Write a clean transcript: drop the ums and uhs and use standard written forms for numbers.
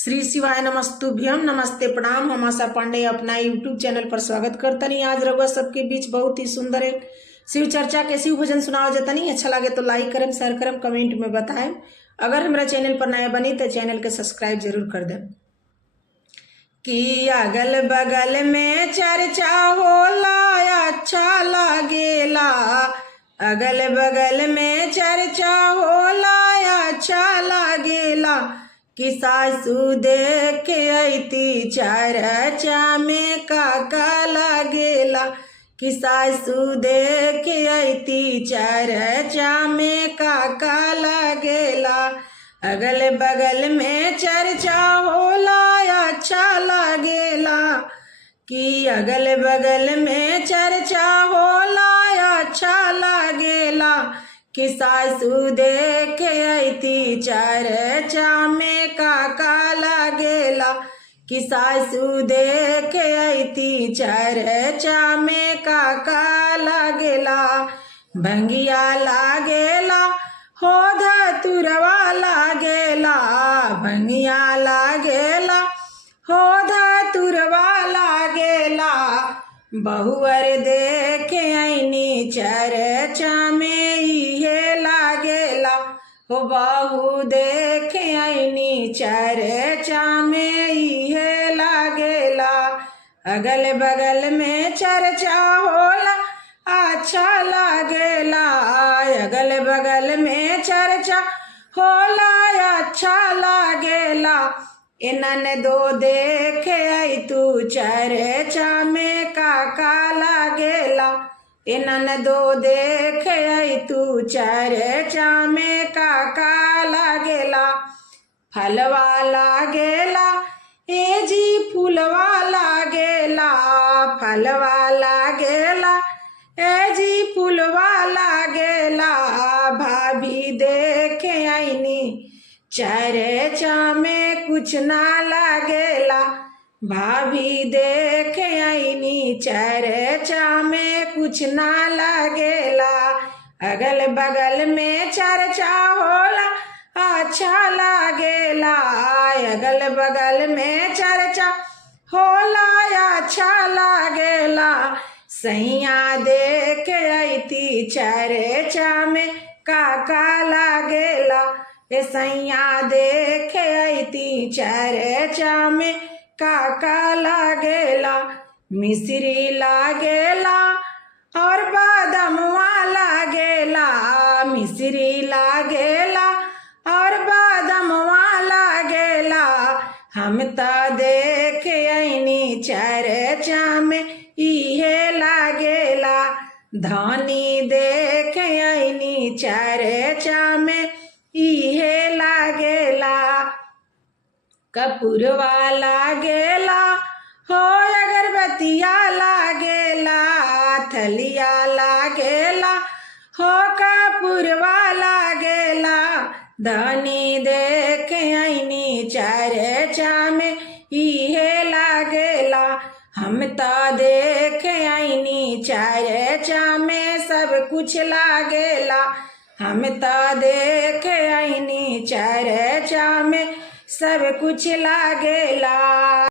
श्री शिवाय नमस्तुभ्यम। नमस्ते प्रणाम। हम आशा पांडे अपना यूट्यूब चैनल पर स्वागत करतनी। आज रउआ सबके बीच बहुत ही सुंदर एक शिव चर्चा के शिव भजन सुनाओ जतनी। अच्छा लगे तो लाइक करम, शेयर करम, कमेंट में बताएं। अगर हमारा चैनल पर नया बनी तो चैनल के सब्सक्राइब जरूर कर दें। कि अगल बगल में चर्चा होला अच्छा लागेला, अगल बगल में चर्चा होला अच्छा लागेला। कि सासू देख अइती चर्चा में काका लागेला, कि सासू देख अइती चर्चा में काका लागेला। अगल बगल में चर्चा होला अच्छा लागेला, कि अगल बगल में चर्चा होला अच्छा लागेला। कि सासू देख अइती चर्चा में काका लागेला, कि सासू देख अइती चर्चा में काका लागेला। भंगिया लागेला हो धतुरवा लागेला, भंगिया लागेला हो धतुरवा लागेला। बहुअर देख अइनी चर्चा में इहे लागेला, हो बहू देख अइनी चर्चा में इहे लागेला। अगल बगल में चर्चा होला अच्छा लागेला, अगल बगल में चर्चा होला अच्छा लागेला। इनन दो देख आई तू चर्चा में काका लागेला, इनन दो देख आई तू चर्चा में काका लागेला। फलवा लागेला ए जी फूलवा लागेला, फलवा लागेला ए जी फूलवा लागेला। भाभी देख आईनी चर्चा में कुछ ना लागेला, भाभी देख आईनी चर्चा में कुछ ना लागेला। अगल बगल में चर्चा होला अच्छा लागेला, अगल बगल में चर्चा होला अच्छा लागेला। सैया देख अइती चर्चा में काका लागेला, ए सैया देख अइती चर्चा में काका लागेला। मिश्री लागेला और बादामवा लागेला, मिश्री लागेला और बादामवा लागेला। हम त देख अइनी चर्चा में इहे लागेला, धानी देख अइनी चर्चा में इहे लागेला। कपूरवा लागेला हो अगरबत्तिया लागेला, थलिया लागेला हो कपूरवा लागेला। धानी देख अइनी चर्चा में इहे लागेला, हम त देख अइनी चर्चा में सब कुछ लागेला, हम त देख अइनी चर्चा में सब कुछ लागेला।